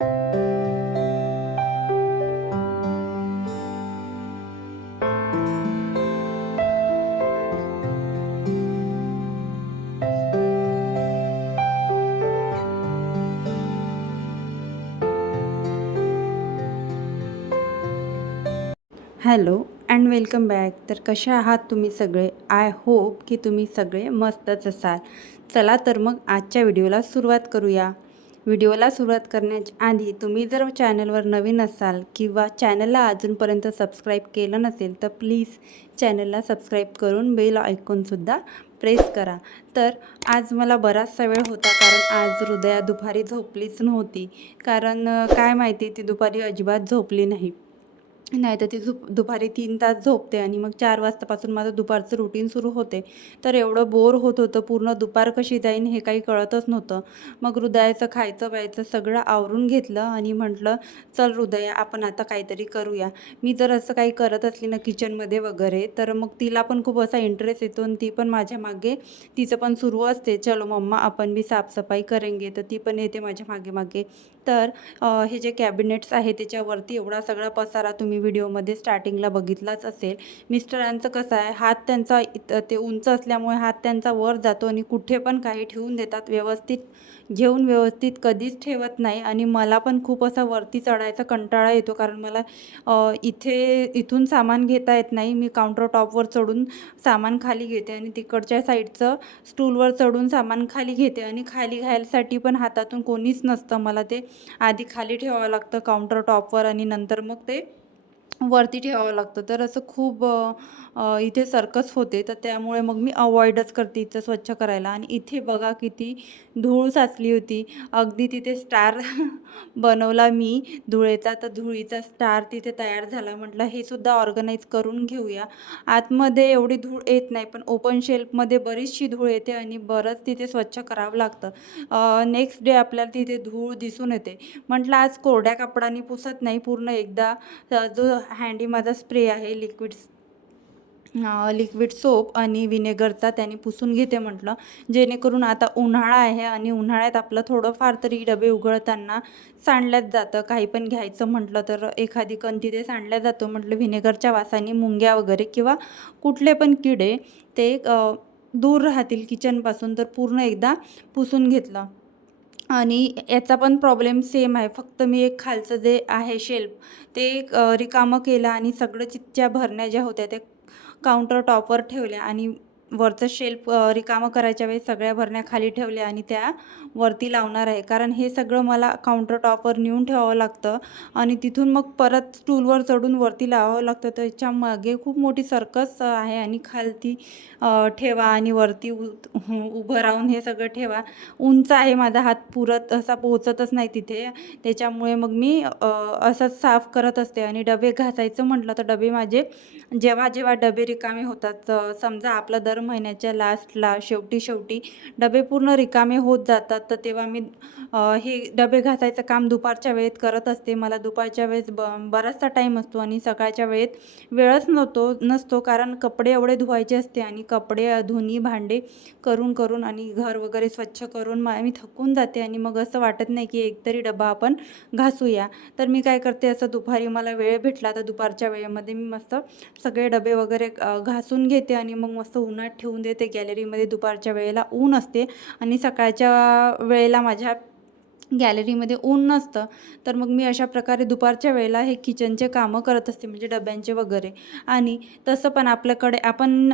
Hello and welcome back. तर कसे आहात तुम्ही सगळे? आय होप की तुम्ही सगळे मस्तच असाल. चला तर मग आजच्या व्हिडिओला सुरुवात करूया. व्हिडिओला सुरुवात करण्याच्या आधी तुम्ही जर चॅनलवर नवीन असाल किंवा चॅनलला अजूनपर्यंत सबस्क्राईब केलं नसेल तर प्लीज चॅनलला सबस्क्राईब करून बेल आयकॉनसुद्धा प्रेस करा. तर आज मला बराचसा वेळ होता कारण आज हृदया दुपारी झोपलीच नव्हती. कारण काय माहिती ती दुपारी अजिबात झोपली नाही. नाही तर ती दुपारी 3 तास झोपते आणि मग 4 वाजतापासून माझं दुपारचं रुटीन सुरू होते. तर एवढं बोर होत होतं, पूर्ण दुपार कशी जाईन हे काही कळतच नव्हतं. मग हृदयाचं खायचं प्यायचं सगळं आवरून घेतलं आणि म्हटलं, चल हृदया आपण आता काहीतरी करूया. मी जर असं काही करत असली ना किचनमध्ये वगैरे तर मग तिला पण खूप असा इंटरेस्ट येतो आणि ती पण माझ्या मागे, तिचं पण सुरू असते, चलो मम्मा आपण भी साफसफाई करेंगे. तर ती पण येते माझ्या मागे मागे. तर हे जे कॅबिनेट्स आहे त्याच्यावरती एवढा सगळा पसारा तुम्ही व्हिडिओमध्ये स्टार्टिंगला बघितलाच असेल. मिस्टरांचं कसं आहे, हात त्यांचा ते उंच असल्यामुळे हात त्यांचा वर जातो आणि कुठे पण काही ठेवून देतात, व्यवस्थित घेऊन व्यवस्थित कधीच ठेवत नाही. आणि मला पण खूप असा वरती चढायचा कंटाळा येतो कारण मला इथून सामान घेता येत नाही. मी काउंटर टॉपवर चढून सामान खाली घेते आणि तिकडच्या साईडचं स्टूलवर चढून सामान खाली घेते आणि खाली घ्यायसाठी पण हातातून कोणीच नसतं. मला ते आधी खाली ठेवावं लागतं काउंटर टॉपवर आणि नंतर मग ते वरती ठेवावं लागतं. तर असं खूप इथे सर्कस होते. तर त्यामुळे मग मी अवॉइडच करते इथं स्वच्छ करायला. आणि इथे बघा किती धूळ साचली होती. अगदी तिथे स्टार बनवला मी धुळेचा. तर धुळीचा स्टार तिथे तयार झाला. म्हटलं हे सुद्धा ऑर्गनाईज करून घेऊया. आतमध्ये एवढी धूळ येत नाही पण ओपन शेल्फमध्ये बरीचशी धूळ येते आणि बरंच तिथे स्वच्छ करावं लागतं. नेक्स्ट डे आपल्याला तिथे धूळ दिसून येते. म्हटलं आज कोरड्या कपड्याने पुसत नाही, पूर्ण एकदा जो हँडी माझा स्प्रे आहे लिक्विड सोप आणि विनेगरचा त्याने पुसून घेते म्हटलं, जेणेकरून आता उन्हाळा आहे आणि उन्हाळ्यात आपलं थोडंफार तरी डबे उघडताना सांडल्याच जातं. काही पण घ्यायचं म्हटलं तर एखादी कण तिथे सांडल्या जातो. म्हटलं व्हिनेगरच्या वासाने मुंग्या वगैरे किंवा कुठले पण किडे ते दूर राहतील किचनपासून. तर पूर्ण एकदा पुसून घेतलं. आणि याचा पण प्रॉब्लेम सेम आहे, फक्त मी एक खालचं जे आहे शेल्फ ते रिकामं केलं आणि सगळं चिच्च्या भरण्या ज्या होत्या त्या काउंटर टॉपवर ठेवल्या आणि वरचं शेल्फ रिकामं करायच्या वेळेस सगळ्या भरण्या खाली ठेवल्या आणि त्या वरती लावणार आहे. कारण हे सगळं मला काउंटर टॉपवर नेऊन ठेवावं लागतं आणि तिथून मग परत स्टूलवर चढून वरती लावावं लागतं. त्याच्यामागे खूप मोठी सर्कस आहे आणि खालती ठेवा आणि वरती उभं राहून हे सगळं ठेवा. उंच आहे, माझा हात पुरत असा पोहोचतच नाही तिथे. त्याच्यामुळे मग मी असंच साफ करत असते. आणि डबे घासायचं म्हटलं तर डबे माझे जेव्हा जेव्हा डबे रिकामे होतात, समजा आपलं दर महिन्याच्या लास्टला शेवटी डबे पूर्ण रिकामे होत जातात, तर तेव्हा मी हे डबे घासायचं काम दुपारच्या वेळेत करत असते. मला दुपारच्या वेळेस बराचसा टाईम असतो आणि सकाळच्या वेळेत वेळच नसतो कारण कपडे एवढे धुवायचे असते आणि कपडे धुणी भांडे करून करून आणि घर वगैरे स्वच्छ करून मी थकून जाते आणि मग असं वाटत नाही की एकतरी डबा आपण घासूया. तर मी काय करते, असं दुपारी मला वेळ भेटला तर दुपारच्या वेळेमध्ये मी मस्त सगळे डबे वगैरे घासून घेते आणि मग मस्त उन्हात ठेवून देते. गॅलरीमध्ये दुपारच्या वेळेला ऊन असते आणि सकाळच्या वेळेला माझ्या गॅलरीमध्ये ऊन नसतं. तर मग मी अशा प्रकारे दुपारच्या वेळेला हे किचनचे कामं करत असते, म्हणजे डब्यांचे वगैरे. आणि तसं पण आपल्याकडे आपण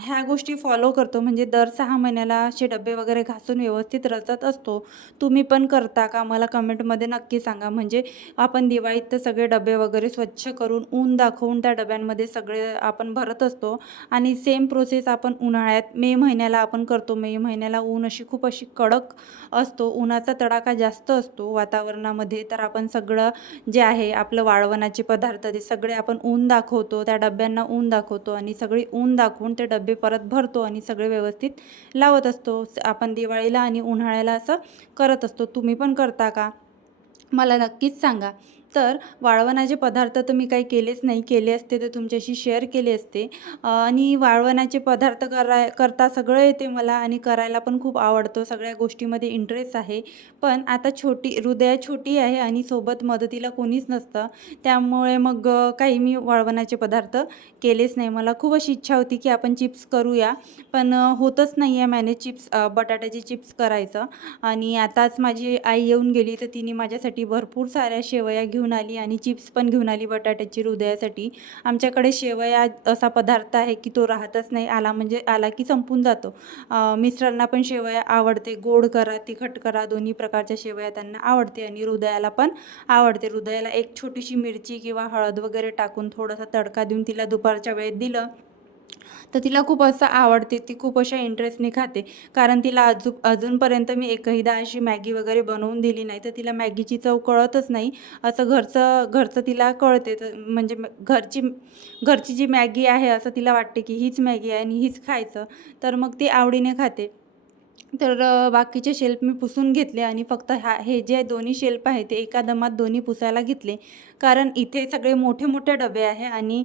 ह्या गोष्टी फॉलो करतो, म्हणजे दर 6 महिन्याला असे डबे वगैरे घासून व्यवस्थित रचत असतो. तुम्ही पण करता का? मला कमेंटमध्ये नक्की सांगा. म्हणजे आपण दिवाळीत तर सगळे डबे वगैरे स्वच्छ करून ऊन दाखवून त्या डब्यांमध्ये सगळे आपण भरत असतो आणि सेम प्रोसेस आपण उन्हाळ्यात मे महिन्याला आपण करतो. मे महिन्याला ऊन खूप अशी कडक असतो, उन्हाचा तडाखा जास्त असतो वातावरणामध्ये. तर आपण सगळं जे आहे आपलं वाळवणाचे पदार्थ ते सगळे आपण ऊन दाखवतो, त्या डब्यांना ऊन दाखवतो आणि सगळी ऊन दाखवून ते डबे परत भरतो आणि सगळे व्यवस्थित लावत असतो. आपण दिवाळीला आणि उन्हाळ्याला असं करत असतो. तुम्ही पण करता का? मला नक्कीच सांगा. तर वाळवणाचे पदार्थ तर मी काही केलेच नाही. केले असते तर तुमच्याशी शेअर केले असते. आणि वाळवणाचे पदार्थ करता सगळं येते मला आणि करायला पण खूप आवडतं. सगळ्या गोष्टीमध्ये इंटरेस्ट आहे. पण आता हृदया छोटी आहे आणि सोबत मदतीला कोणीच नसतं. त्यामुळे मग काही मी वाळवणाचे पदार्थ केलेच नाही. मला खूप अशी इच्छा होती की आपण चिप्स करूया. पण होतच नाही आहे मॅनेज बटाट्याचे चिप्स करायचं. आणि आताच माझी आई येऊन गेली तर तिने माझ्यासाठी भरपूर साऱ्या शेवया घेऊन आली आणि चिप्स पण घेऊन आली बटाट्याची हृदयासाठी. आमच्याकडे शेवया असा पदार्थ आहे की तो राहतच नाही. आला म्हणजे आला की संपून जातो. मिस्टरांना पण शेवया आवडते. गोड करा, तिखट करा, दोन्ही प्रकारच्या शेवया त्यांना आवडते आणि हृदयाला पण आवडते. हृदयाला एक छोटीशी मिरची किंवा हळद वगैरे टाकून थोडासा तडका देऊन तिला दुपारच्या वेळेत दिलं तर तिला खूप असं आवडते. ती खूप अशा इंटरेस्टने खाते. कारण तिला अजूनपर्यंत मी एकहीदा अशी मॅगी वगैरे बनवून दिली नाही, तर तिला मॅगीची चव कळतच नाही. असं घरचं घरचं तिला कळते. तर म्हणजे घरची घरची जी मॅगी आहे असं तिला वाटते की हीच मॅगी आहे आणि हीच खायचं. तर मग ती आवडीने खाते. तर बाकीचे शेल्फ मी पुसून घेतले आणि फक्त हे जे दोन्ही शेल्फ आहे ते एका दमात दोन्ही पुसायला घेतले. कारण इथे सगळे मोठे-मोठे डबे आहे आणि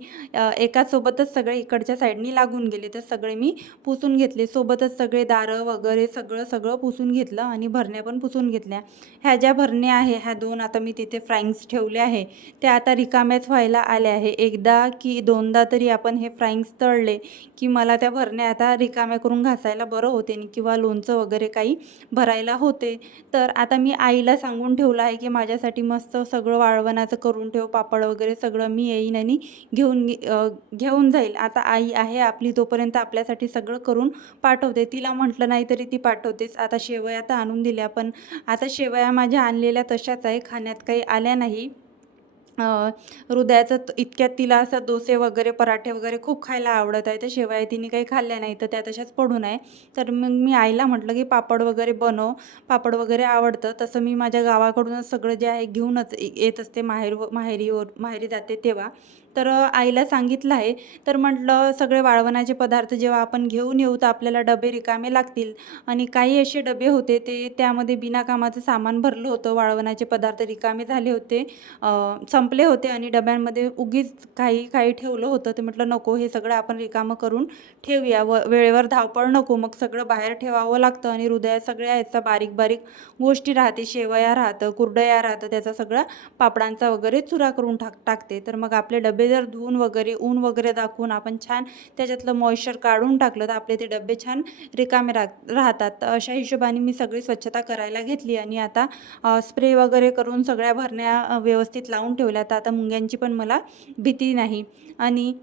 एकासोबतच सगळे इकडच्या साईडनी लागून गेले. तर सगळे मी पुसून घेतले. सोबतच सगळे दारं वगैरे सगळं पुसून घेतलं आणि भरण्या पण पुसून घेतल्या. ह्या ज्या भरण्या आहे ह्या 2 आता मी तिथे फ्राईंग्स ठेवल्या आहे. त्या आता रिकाम्याच व्हायला आल्या आहे. एकदा की दोनदा तरी आपण हे फ्राईंग्स तळले की मला त्या भरण्या आता रिकाम्या करून घासायला बरं होते किंवा लोणचं वगैरे काही भरायला होते. तर आता मी आईला सांगून ठेवलं आहे की माझ्यासाठी मस्त सगळं वाळवणाचं करून ठेव, पापड वगैरे सगळं मी येईन आणि घेऊन जाईल. आता आई आहे आपली तोपर्यंत आपल्यासाठी सगळं करून पाठवते. तिला म्हटलं नाही तरी ती पाठवतेच. आता शेवया तर आणून दिल्या, पण आता शेवया माझ्या आणलेल्या तशाच आहे, खाण्यात काही आल्या नाही. हृदयाचं इतक्यात तिला असं डोसे वगैरे, पराठे वगैरे खूप खायला आवडत आहे. तर शेवया तिने काही खाल्ल्या नाही, तर त्या तशाच पडून आहे. तर मग मी आईला म्हटलं की पापड वगैरे बनव, पापड वगैरे आवडतं. तसं मी माझ्या गावाकडूनच सगळं जे आहे घेऊनच येत असते माहेरी जाते तेव्हा. तर आईला सांगितलं आहे. तर म्हटलं सगळे वाळवणाचे पदार्थ जेव्हा आपण घेऊन येऊ तर आपल्याला डबे रिकामे लागतील. आणि काही असे डबे होते ते त्यामध्ये बिनाकामाचं सामान भरलं होतं. वाळवणाचे पदार्थ रिकामे झाले होते, संपले होते आणि डब्यांमध्ये उगीच काही काही ठेवलं होतं. ते म्हटलं नको, हे सगळं आपण रिकामं करून ठेवूया. वेळेवर धावपळ नको, मग सगळं बाहेर ठेवावं लागतं आणि हृदयात सगळ्या याचा बारीक बारीक गोष्टी राहते. शेवया राहतं, कुरडया राहतं, त्याचा सगळा पापडांचा वगैरे चुरा करून टाकते. तर मग आपले डबे जर धुवून वगैरे ऊन वगैरे दाखवून आपण छान त्याच्यातलं मॉइश्चर काढून टाकलं तर आपले ते डबे छान रिकामे राहतात. तर अशा हिशोबाने मी सगळी स्वच्छता करायला घेतली आणि आता स्प्रे वगैरे करून सगळ्या भरण्या व्यवस्थित लावून ठेवल्या. तर आता मुंग्यांची पण मला भीती नाही. आणि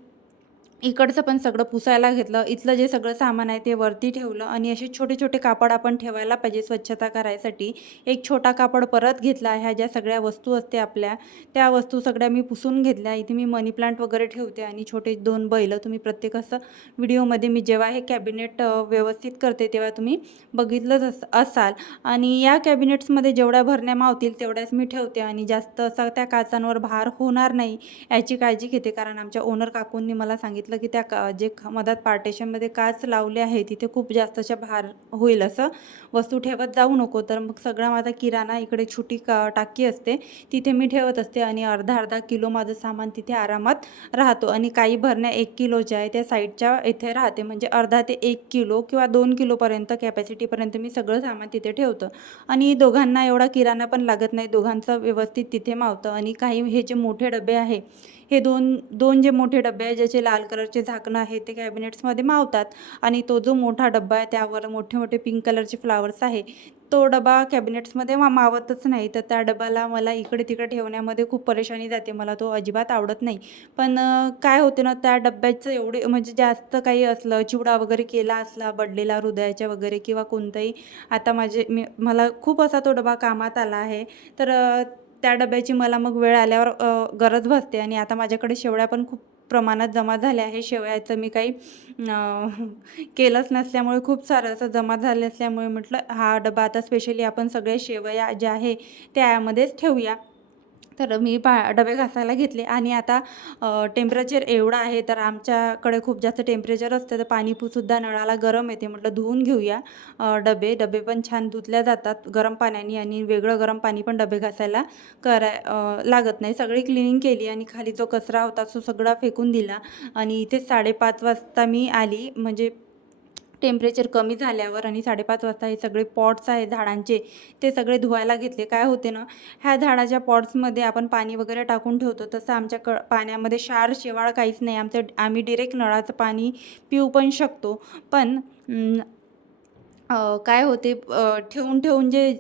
इकडचं पण सगळं पुसायला घेतलं. इथलं जे सगळं सामान आहे ते वरती ठेवलं आणि असे छोटे-छोटे कापड आपण ठेवायला पाहिजे स्वच्छता करायसाठी. एक छोटा कापड परत घेतला. ह्या ज्या सगळ्या वस्तू असते आपल्या, त्या वस्तू सगळ्या मी पुसून घेतल्या. इथे मी मनी प्लांट वगैरे ठेवते आणि छोटे 2 बैलं. तुम्ही प्रत्येक असं व्हिडिओमध्ये मी जेव्हा हे कॅबिनेट व्यवस्थित करते तेव्हा तुम्ही बघितलंच असाल. आणि या कॅबिनेट्समध्ये जेवढ्या भरण्या मावतील तेवढ्याच मी ठेवते आणि जास्त असा त्या काचांवर भार होणार नाही याची काळजी घेते. कारण आमच्या ओनर काकूंनी मला सांगितलं की त्या जे मधात पार्टेशनमध्ये काच लावले आहे तिथे खूप जास्त अशा भार होईल, असं वस्तू ठेवत जाऊ नको. तर मग सगळा माझा किराणा इकडे छोटी टाकी असते तिथे मी ठेवत असते आणि अर्धा किलो माझं सामान तिथे आरामात राहतो. आणि काही भरण्या 1 किलोच्या आहे त्या साईडच्या इथे राहते, म्हणजे अर्धा ते 1 किलो किंवा 2 किलोपर्यंत कॅपॅसिटीपर्यंत मी सगळं सामान तिथे ठेवतं. आणि दोघांना एवढा किराणा पण लागत नाही, दोघांचं व्यवस्थित तिथे मावतं. आणि काही हे जे मोठे डबे आहे, हे दोन जे मोठे डबे आहे ज्याचे लाल कलरचे झाकणं आहे ते कॅबिनेट्समध्ये मावतात. आणि तो जो मोठा डब्बा आहे त्यावर मोठे मोठे पिंक कलरचे फ्लावर्स आहे, तो डबा कॅबिनेट्समध्ये मावतच नाही. तर त्या डब्याला मला इकडे तिकडे ठेवण्यामध्ये खूप परेशानी जाते, मला तो अजिबात आवडत नाही. पण काय होते ना, त्या डब्याचं एवढे म्हणजे जास्त काही असलं, चिवडा वगैरे केला असला बड्डेला हृदयाच्या वगैरे किंवा कोणताही, आता मला खूप असा तो डबा कामात आला आहे. तर त्या डब्याची मला मग वेळ आल्यावर गरज भासते. आणि आता माझ्याकडे शेवळ्या पण खूप प्रमाणात जमा झाल्या आहे. शेवयाचं मी काही केलंच नसल्यामुळे खूप सारं असं जमा झालं असल्यामुळे म्हटलं हा डबा आता स्पेशली आपण सगळे शेवया ज्या आहे त्यामध्येच ठेवूया. तर मी डबे घासायला घेतले आणि आता टेम्परेचर एवढं आहे तर आमच्याकडे खूप जास्त टेम्परेचर असतं तर पाणीसुद्धा नळाला गरम येते. म्हटलं धुवून घेऊया डबे पण छान धुतल्या जातात गरम पाण्याने आणि वेगळं गरम पाणी पण डबे घासायला लागत नाही. सगळी क्लिनिंग केली आणि खाली जो कचरा होता तो सगळा फेकून दिला आणि इथे 5:30 वाजता मी आली, म्हणजे टेम्परेचर कमी झाल्यावर. आणि 5:30 वाजता हे सगळे पॉट्स आहेत झाडांचे ते सगळे धुवायला घेतले. काय होते ना, ह्या झाडाच्या पॉट्समध्ये आपण पाणी वगैरे टाकून ठेवतो तसं आमच्या पाण्यामध्ये क्षार शेवाळ काहीच नाही. आम्ही डिरेक्ट नळाचं पाणी पिऊ पण शकतो. पण काय होते, ठेवून ठेवून जे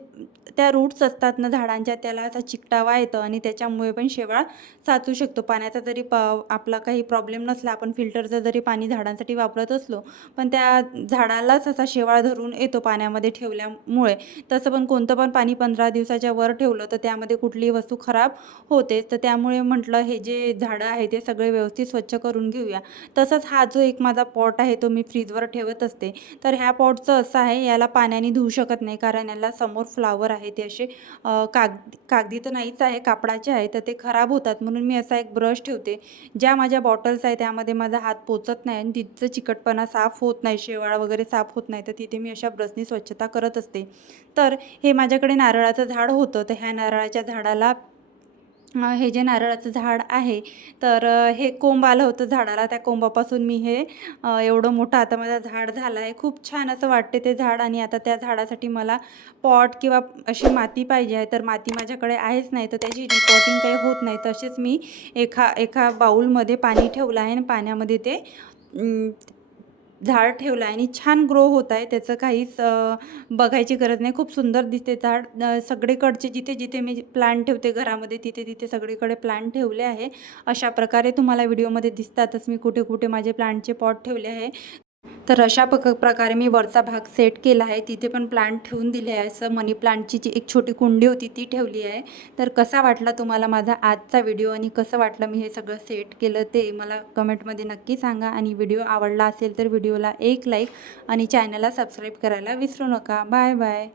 त्या रूट्स असतात ना झाडांच्या त्याला असा चिकटावा येतं आणि त्याच्यामुळे पण शेवाळ साचू शकतो. पाण्याचा जरी आपला काही प्रॉब्लेम नसला, आपण फिल्टरचं जरी पाणी झाडांसाठी वापरत असलो, पण त्या झाडालाच असा शेवाळ धरून येतो पाण्यामध्ये ठेवल्यामुळे. तसं पण कोणतं पण पाणी 15 दिवसाच्या वर ठेवलं तर त्यामध्ये कुठलीही वस्तू खराब होतेच. तर त्यामुळे म्हटलं हे जे झाडं आहे ते सगळे व्यवस्थित स्वच्छ करून घेऊया. तसंच हा जो एक माझा पॉट आहे तो मी फ्रीजवर ठेवत असते. तर ह्या पॉटचं असं आहे, याला पाण्याने धुवू शकत नाही कारण याला समोर फ्लावर आहे ते असे कागदी तर नाहीच आहे, कापडाचे आहे, तर ते खराब होतात. म्हणून मी असा एक ब्रश ठेवते. ज्या माझ्या बॉटल्स आहे त्यामध्ये माझा हात पोचत नाही आणि तिथचं चिकटपणा साफ होत नाही, शेवाळ वगैरे साफ होत नाही, तर तिथे मी अशा ब्रशनी स्वच्छता करत असते. तर हे माझ्याकडे नारळाचं झाड होतं, तर ह्या नारळाच्या झाडाला हे जे नारळाचं झाड आहे तर हे कोंब आलं होतं झाडाला. त्या कोंबापासून मी हे एवढं मोठं आता माझं झाड झालं आहे. खूप छान असं वाटते ते झाड. आणि आता त्या झाडासाठी मला पॉट किंवा अशी माती पाहिजे आहे, तर माती माझ्याकडे आहेच नाही, तर त्याची रिपॉटिंग काही होत नाही. तसेच मी एका बाऊलमध्ये पाणी ठेवलं आहे आणि पाण्यामध्ये ते झाड ठेवलं आहे आणि छान ग्रो होत आहे. त्याचं काहीच बघायची गरज नाही, खूप सुंदर दिसते झाड. सगळीकडचे जिथे जिथे मी प्लांट ठेवते घरामध्ये तिथे तिथे सगळीकडे प्लांट ठेवले आहे. अशा प्रकारे तुम्हाला व्हिडिओमध्ये दिसतातच मी कुठे कुठे माझे प्लांटचे पॉट ठेवले आहे. तर अशा प्रकारे मी वरचा भाग सेट केला आहे, तिथे पण प्लांट ठेवून दिले आहे. असं मनी प्लांटची जी एक छोटी कुंडी होती ती ठेवली आहे. तर कसा वाटला तुम्हाला माझा आजचा व्हिडिओ आणि कसं वाटलं मी हे सगळं सेट केलं ते मला कमेंटमध्ये नक्की सांगा. आणि व्हिडिओ आवडला असेल तर व्हिडिओला एक लाईक आणि चॅनलला सबस्क्राईब करायला विसरू नका. Bye bye.